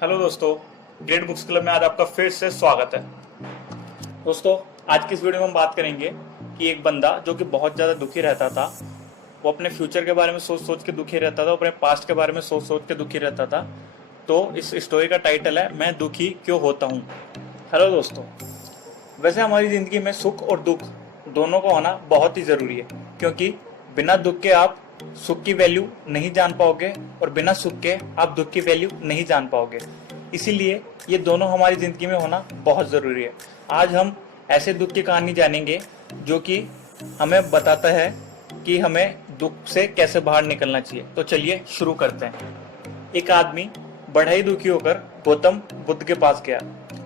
Hello दोस्तों, great books club में आज आपका फिर से स्वागत है। दोस्तों, आज की इस वीडियो में हम बात करेंगे कि एक बंदा जो कि बहुत ज़्यादा दुखी रहता था, वो अपने फ्यूचर के बारे में सोच सोच के दुखी रहता था, अपने पास्ट के बारे में सोच सोच के दुखी रहता था। तो इस स्टोरी का टाइटल है मैं दुखी क्यों होता हूँ। हेलो दोस्तों, वैसे हमारी ज़िंदगी में सुख और दुख दोनों का होना बहुत ही ज़रूरी है, क्योंकि बिना दुख के आप सुख की वैल्यू नहीं जान पाओगे और बिना सुख के आप दुख की वैल्यू नहीं जान पाओगे। इसीलिए ये दोनों हमारी ज़िंदगी में होना बहुत ज़रूरी है। आज हम ऐसे दुख की कहानी जानेंगे जो कि हमें बताता है कि हमें दुख से कैसे बाहर निकलना चाहिए। तो चलिए शुरू करते हैं। एक आदमी बड़ा ही दुखी होकर गौतम बुद्ध के पास गया।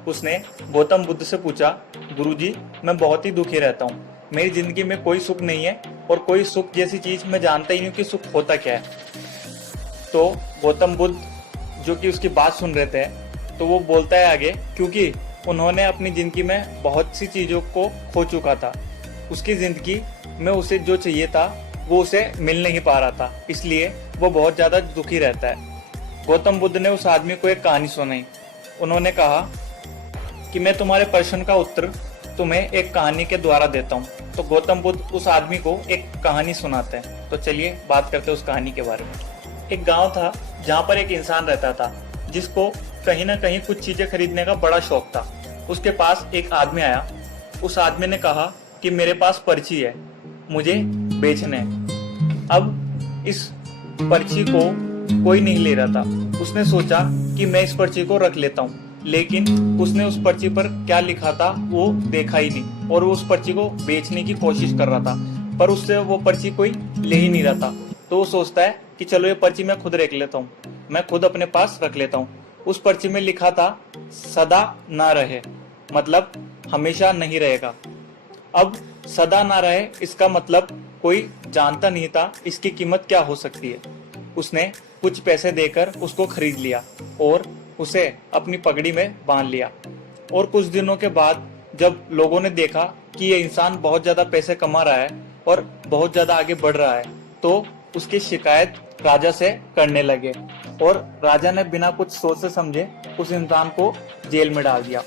उसने गौतम बुद्ध से पूछा, गुरुजी, मैं बहुत ही दुखी रहता हूँ, मेरी जिंदगी में कोई सुख नहीं है और कोई सुख जैसी चीज मैं जानता ही नहीं कि सुख होता क्या है। तो गौतम बुद्ध जो कि उसकी बात सुन रहे थे, तो वो बोलता है आगे, क्योंकि उन्होंने अपनी जिंदगी में बहुत सी चीजों को खो चुका था, उसकी जिंदगी में उसे जो चाहिए था वो उसे मिल नहीं पा रहा था, इसलिए वो बहुत ज्यादा दुखी रहता है। गौतम बुद्ध ने उस आदमी को एक कहानी सुनाई। उन्होंने कहा कि मैं तुम्हारे प्रश्न का उत्तर तुम्हें एक कहानी के द्वारा देता हूँ। तो गौतम बुद्ध उस आदमी को एक कहानी सुनाते हैं। तो चलिए बात करते हैं उस कहानी के बारे में। एक गांव था जहाँ पर एक इंसान रहता था जिसको कहीं ना कहीं कुछ चीजें खरीदने का बड़ा शौक था। उसके पास एक आदमी आया। उस आदमी ने कहा कि मेरे पास पर्ची है, मुझे बेचने है। अब इस पर्ची को कोई नहीं ले रहा था। उसने सोचा कि मैं इस पर्ची को रख लेता हूँ, लेकिन उसने उस पर्ची पर क्या लिखा था वो देखा ही नहीं और वो उस पर्ची को बेचने की कोशिश कर रहा था, पर उससे वो पर्ची कोई ले ही नहीं रहा था। तो वो सोचता है कि चलो ये पर्ची मैं खुद रख लेता हूँ, मैं खुद अपने पास रख लेता हूँ। उस पर्ची में लिखा था सदा ना रहे, मतलब हमेशा नहीं रहेगा। अब सदा ना रहे इसका मतलब कोई जानता नहीं था इसकी कीमत क्या हो सकती है। उसने कुछ पैसे देकर उसको खरीद लिया और उसे अपनी पगड़ी में बांध लिया। और कुछ दिनों के बाद जब लोगों ने देखा कि ये इंसान बहुत ज्यादा पैसे कमा रहा है और बहुत ज्यादा आगे बढ़ रहा है, तो उसकी शिकायत राजा से करने लगे और राजा ने बिना कुछ सोच से समझे उस इंसान को जेल में डाल दिया।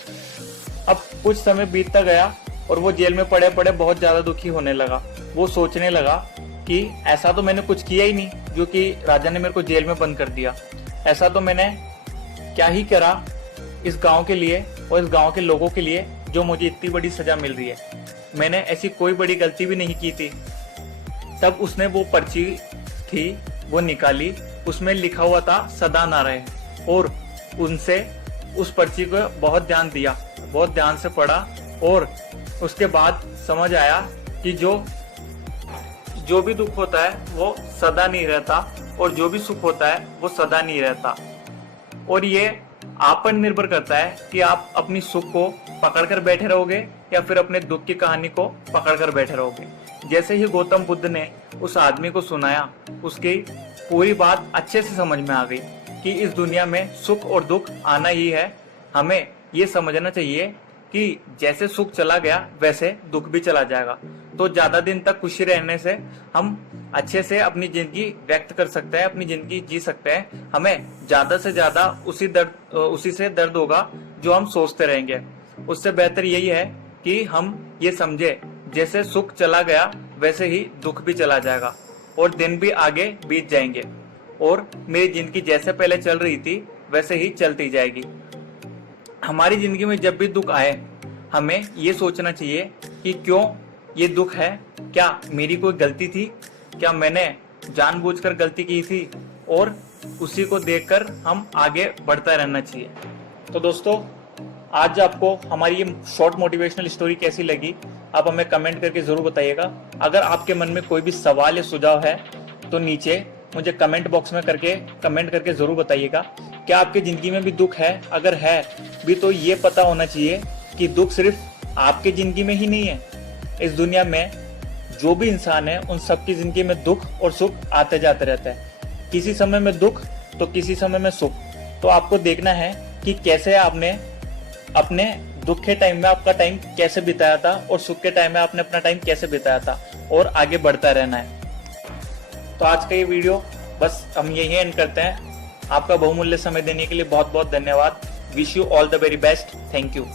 अब कुछ समय बीतता गया और वो जेल में पड़े पड़े बहुत ज्यादा दुखी होने लगा। वो सोचने लगा कि ऐसा तो मैंने कुछ किया ही नहीं जो कि राजा ने मेरे को जेल में बंद कर दिया। ऐसा तो मैंने क्या ही करा इस गांव के लिए और इस गांव के लोगों के लिए जो मुझे इतनी बड़ी सजा मिल रही है। मैंने ऐसी कोई बड़ी गलती भी नहीं की थी। तब उसने वो पर्ची थी वो निकाली, उसमें लिखा हुआ था सदा ना रहे, और उनसे उस पर्ची को बहुत ध्यान दिया, बहुत ध्यान से पढ़ा और उसके बाद समझ आया कि जो भी दुख होता है वो सदा नहीं रहता और जो भी सुख होता है वो सदा नहीं रहता। और ये आप पर निर्भर करता है कि आप अपनी सुख को पकड़कर बैठे रहोगे या फिर अपने दुख की कहानी को पकड़कर बैठे रहोगे। जैसे ही गौतम बुद्ध ने उस आदमी को सुनाया, उसकी पूरी बात अच्छे से समझ में आ गई कि इस दुनिया में सुख और दुख आना ही है। हमें ये समझना चाहिए कि जैसे सुख चला गया वैसे दुख भी चला जाएगा। तो ज्यादा दिन तक खुशी रहने से हम अच्छे से अपनी जिंदगी व्यक्त कर सकते हैं, अपनी जिंदगी जी सकते हैं। हमें ज्यादा से ज्यादा उसी से दर्द होगा जो हम सोचते रहेंगे। उससे बेहतर यही है कि हम ये समझे जैसे सुख चला गया वैसे ही दुख भी चला जाएगा और दिन भी आगे बीत जाएंगे और मेरी जिंदगी जैसे पहले चल रही थी वैसे ही चलती जाएगी। हमारी जिंदगी में जब भी दुख आए हमें ये सोचना चाहिए कि क्यों ये दुख है, क्या मेरी कोई गलती थी, क्या मैंने जानबूझकर गलती की थी, और उसी को देखकर हम आगे बढ़ता रहना चाहिए। तो दोस्तों, आज आपको हमारी ये शॉर्ट मोटिवेशनल स्टोरी कैसी लगी आप हमें कमेंट करके जरूर बताइएगा। अगर आपके मन में कोई भी सवाल या सुझाव है तो नीचे मुझे कमेंट बॉक्स में कमेंट करके जरूर बताइएगा। क्या आपकी जिंदगी में भी दुख है? अगर है भी तो ये पता होना चाहिए कि दुख सिर्फ आपकी जिंदगी में ही नहीं है। इस दुनिया में जो भी इंसान है उन सबकी जिंदगी में दुख और सुख आते जाते रहता है। किसी समय में दुख तो किसी समय में सुख। तो आपको देखना है कि कैसे आपने अपने दुख के टाइम में आपका टाइम कैसे बिताया था और सुख के टाइम में आपने अपना टाइम कैसे बिताया था, और आगे बढ़ता रहना है। तो आज का ये वीडियो बस हम यही एंड करते हैं। आपका बहुमूल्य समय देने के लिए बहुत बहुत धन्यवाद। Wish you all the very best. Thank you.